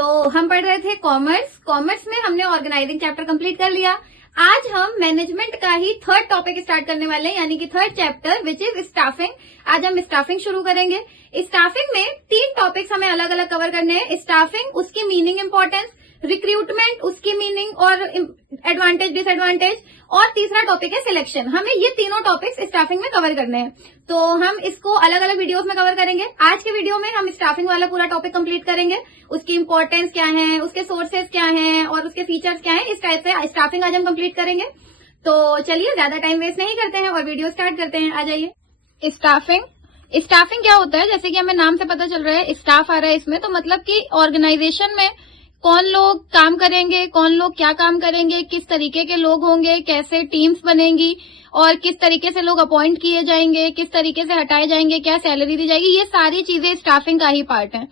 तो हम पढ़ रहे थे कॉमर्स में हमने ऑर्गेनाइजिंग चैप्टर कंप्लीट कर लिया। आज हम मैनेजमेंट का ही थर्ड टॉपिक स्टार्ट करने वाले हैं, यानी कि third chapter which is staffing. आज हम स्टाफिंग शुरू करेंगे। स्टाफिंग में 3 टॉपिक्स हमें अलग अलग कवर करने हैं। स्टाफिंग, उसकी मीनिंग, इंपॉर्टेंस, रिक्रूटमेंट, उसकी मीनिंग और एडवांटेज डिसएडवांटेज, और तीसरा टॉपिक है सिलेक्शन। हमें ये तीनों टॉपिक्स स्टाफिंग में कवर करने हैं, तो हम इसको अलग अलग वीडियोस में कवर करेंगे। आज के वीडियो में हम स्टाफिंग वाला पूरा टॉपिक कंप्लीट करेंगे। उसकी इंपॉर्टेंस क्या है, उसके सोर्सेज क्या हैं और उसके फीचर्स क्या हैं, इस टाइप से स्टाफिंग आज हम कंप्लीट करेंगे। तो चलिए ज्यादा टाइम वेस्ट नहीं करते हैं और वीडियो स्टार्ट करते हैं। आ जाइए। स्टाफिंग क्या होता है, जैसे कि हमें नाम से पता चल रहा है स्टाफ आ रहा है इसमें, तो मतलब कि ऑर्गेनाइजेशन में कौन लोग काम करेंगे, कौन लोग क्या काम करेंगे, किस तरीके के लोग होंगे, कैसे टीम्स बनेंगी और किस तरीके से लोग अपॉइंट किए जाएंगे, किस तरीके से हटाए जाएंगे, क्या सैलरी दी जाएगी, ये सारी चीजें स्टाफिंग का ही पार्ट है।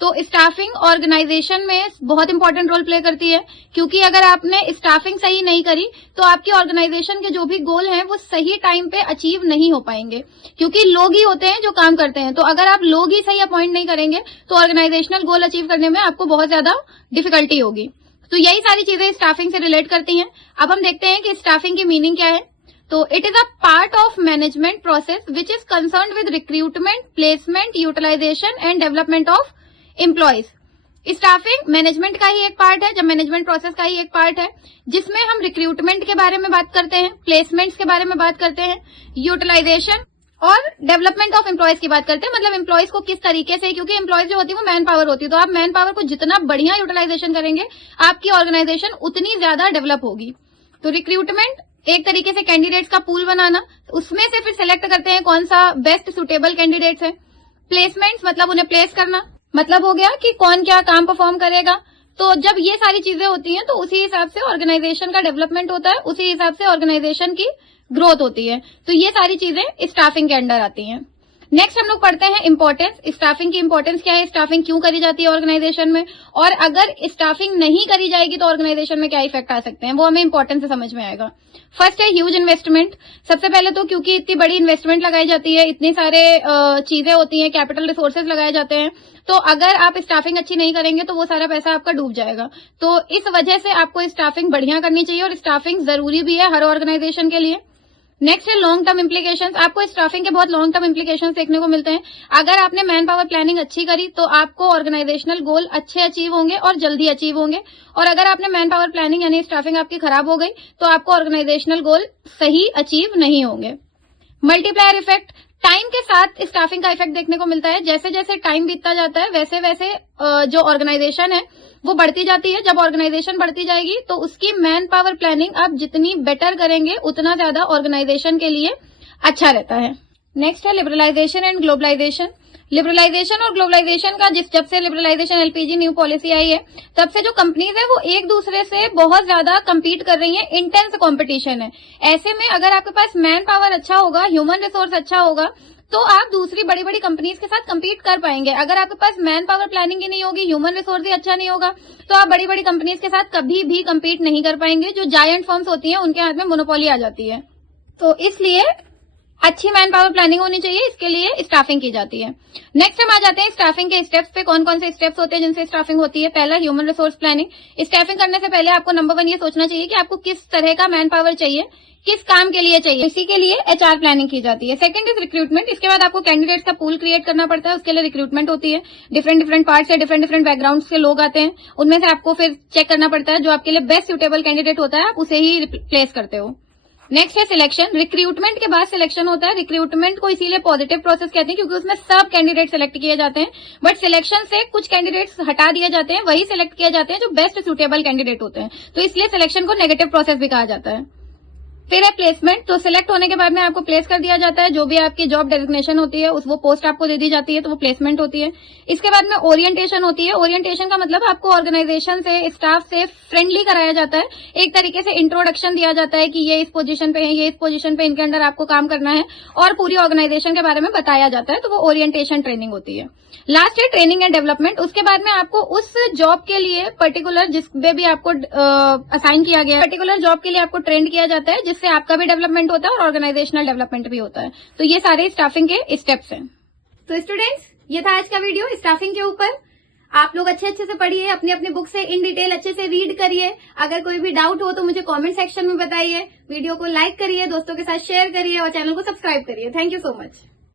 तो स्टाफिंग ऑर्गेनाइजेशन में बहुत इंपॉर्टेंट रोल प्ले करती है, क्योंकि अगर आपने स्टाफिंग सही नहीं करी तो आपकी ऑर्गेनाइजेशन के जो भी गोल हैं वो सही टाइम पे अचीव नहीं हो पाएंगे, क्योंकि लोग ही होते हैं जो काम करते हैं। तो अगर आप लोग ही सही अपॉइंट नहीं करेंगे तो ऑर्गेनाइजेशनल गोल अचीव करने में आपको बहुत ज्यादा डिफिकल्टी होगी। तो यही सारी चीजें स्टाफिंग से रिलेट करती हैं। अब हम देखते हैं कि स्टाफिंग की मीनिंग क्या है। तो it is a part of management process which is concern with recruitment, placement, utilisation and development of employees. Staffing management का ही एक पार्ट है, जब मैनेजमेंट प्रोसेस का ही एक पार्ट है, जिसमें हम रिक्रूटमेंट के बारे में बात करते हैं, प्लेसमेंट्स के बारे में बात करते हैं, यूटिलाइजेशन और डेवलपमेंट ऑफ एम्प्लॉयज की बात करते हैं। मतलब एम्प्लॉयज को किस तरीके से, क्योंकि एम्प्लॉयज जो होती है वो मैन पावर होती है, तो आप मैन पावर को जितना बढ़िया यूटिलाइजेशन करेंगे आपकी ऑर्गेनाइजेशन उतनी ज्यादा डेवलप होगी। तो रिक्रूटमेंट एक तरीके से कैंडिडेट्स का पूल बनाना, उसमें से फिर सिलेक्ट करते हैं कौन सा बेस्ट सुटेबल कैंडिडेट्स है। प्लेसमेंट्स मतलब उन्हें प्लेस करना, मतलब हो गया कि कौन क्या काम परफॉर्म करेगा। तो जब ये सारी चीजें होती हैं तो उसी हिसाब से ऑर्गेनाइजेशन का डेवलपमेंट होता है, उसी हिसाब से ऑर्गेनाइजेशन की ग्रोथ होती है। तो ये सारी चीजें स्टाफिंग के अंडर आती हैं। नेक्स्ट हम लोग पढ़ते हैं इंपॉर्टेंस। स्टाफिंग की इंपॉर्टेंस क्या है, स्टाफिंग क्यों करी जाती है ऑर्गेनाइजेशन में, और अगर स्टाफिंग नहीं करी जाएगी तो ऑर्गेनाइजेशन में क्या इफेक्ट आ सकते हैं, वो हमें इंपॉर्टेंस से समझ में आएगा। फर्स्ट है ह्यूज इन्वेस्टमेंट। सबसे पहले तो क्योंकि इतनी बड़ी इन्वेस्टमेंट लगाई जाती है, इतनी सारे चीजें होती हैं, कैपिटल रिसोर्सेज लगाए जाते हैं, तो अगर आप स्टाफिंग अच्छी नहीं करेंगे तो वो सारा पैसा आपका डूब जाएगा। तो इस वजह से आपको स्टाफिंग बढ़िया करनी चाहिए, और स्टाफिंग जरूरी भी है हर ऑर्गेनाइजेशन के लिए। नेक्स्ट है लॉन्ग टर्म इम्प्लीकेशंस। आपको स्टाफिंग के बहुत लॉन्ग टर्म इम्प्लीकेशंस देखने को मिलते हैं। अगर आपने मैन पावर प्लानिंग अच्छी करी तो आपको ऑर्गेनाइजेशनल गोल अच्छे अचीव होंगे और जल्दी अचीव होंगे, और अगर आपने मैन पावर प्लानिंग यानी स्टाफिंग आपकी खराब हो गई तो आपको ऑर्गेनाइजेशनल गोल सही अचीव नहीं होंगे। मल्टीप्लायर इफेक्ट, टाइम के साथ स्टाफिंग का इफेक्ट देखने को मिलता है। जैसे जैसे टाइम बीतता जाता है वैसे वैसे जो ऑर्गेनाइजेशन है वो बढ़ती जाती है। जब ऑर्गेनाइजेशन बढ़ती जाएगी तो उसकी मैन पावर प्लानिंग आप जितनी बेटर करेंगे उतना ज्यादा ऑर्गेनाइजेशन के लिए अच्छा रहता है। नेक्स्ट है लिबरलाइजेशन एंड ग्लोबलाइजेशन। लिबरलाइजेशन और ग्लोबलाइजेशन का जब से लिबरलाइजेशन एलपीजी न्यू पॉलिसी आई है तब से जो कंपनीज है वो एक दूसरे से बहुत ज्यादा compete कर रही हैं, इंटेंस कंपटीशन है। ऐसे में अगर आपके पास मैन पावर अच्छा होगा, ह्यूमन रिसोर्स अच्छा होगा, तो आप दूसरी बड़ी बड़ी कंपनीज के साथ compete कर पाएंगे। अगर आपके पास मैन पावर प्लानिंग ही नहीं होगी, ह्यूमन रिसोर्स ही अच्छा नहीं होगा, तो आप बड़ी बड़ी कंपनीज के साथ कभी भी compete नहीं कर पाएंगे। जो जायंट फर्म्स होती हैं उनके हाथ में मोनोपोली आ जाती है। तो इसलिए अच्छी मैन पावर प्लानिंग होनी चाहिए, इसके लिए स्टाफिंग की जाती है। नेक्स्ट हम आ जाते हैं स्टाफिंग के स्टेप्स पे। कौन कौन से स्टेप्स होते हैं जिनसे स्टाफिंग होती है। पहला ह्यूमन रिसोर्स प्लानिंग। स्टाफिंग करने से पहले आपको नंबर 1 ये सोचना चाहिए कि आपको किस तरह का मैन पावर चाहिए, किस काम के लिए चाहिए, इसी के लिए एचआर प्लानिंग की जाती है। Second is recruitment. इसके बाद आपको कैंडिडेट्स का पूल क्रिएट करना पड़ता है, उसके लिए रिक्रूटमेंट होती है। डिफरेंट पार्ट से डिफरेंट बैकग्राउंड से लोग आते हैं, उनमें से आपको फिर चेक करना पड़ता है जो आपके लिए बेस्ट सुटेबल कैंडिडेट होता है आप उसे ही प्लेस करते हो। नेक्स्ट है सिलेक्शन। रिक्रूटमेंट के बाद सिलेक्शन होता है। रिक्रूटमेंट को इसीलिए पॉजिटिव प्रोसेस कहते हैं क्योंकि उसमें सब कैंडिडेट सिलेक्ट किए जाते हैं, बट सिलेक्शन से कुछ कैंडिडेट्स हटा दिए जाते हैं, वही सिलेक्ट किए जाते हैं जो बेस्ट सुटेबल कैंडिडेट होते हैं। तो इसलिए सिलेक्शन को नेगेटिव प्रोसेस भी कहा जाता है। फिर है प्लेसमेंट। तो सिलेक्ट होने के बाद में आपको प्लेस कर दिया जाता है, जो भी आपकी जॉब डेजिग्नेशन होती है वो पोस्ट आपको दे दी जाती है, तो वो प्लेसमेंट होती है। इसके बाद में ओरिएंटेशन होती है। ओरिएंटेशन का मतलब आपको ऑर्गेनाइजेशन से, स्टाफ से फ्रेंडली कराया जाता है, एक तरीके से इंट्रोडक्शन दिया जाता है कि ये इस पोजीशन पे है, ये इस पोजीशन पे इनके अंडर आपको काम करना है, और पूरी ऑर्गेनाइजेशन के बारे में बताया जाता है, तो वो ओरिएंटेशन ट्रेनिंग होती है। लास्ट है ट्रेनिंग एंड डेवलपमेंट। उसके बाद में आपको उस जॉब के लिए पर्टिकुलर जिसपे भी आपको असाइन किया गया पर्टिकुलर जॉब के लिए आपको ट्रेन किया जाता है, जिससे आपका भी डेवलपमेंट होता है और ऑर्गेनाइजेशनल डेवलपमेंट भी होता है। तो ये सारे स्टाफिंग के स्टेप्स हैं। तो स्टूडेंट्स, ये था आज का वीडियो स्टाफिंग के ऊपर। आप लोग अच्छे अच्छे से पढ़िए, अपनी अपनी बुक से इन डिटेल अच्छे से रीड करिए। अगर कोई भी डाउट हो तो मुझे कमेंट सेक्शन में बताइए। वीडियो को लाइक करिए, दोस्तों के साथ शेयर करिए और चैनल को सब्सक्राइब करिए। Thank you so much.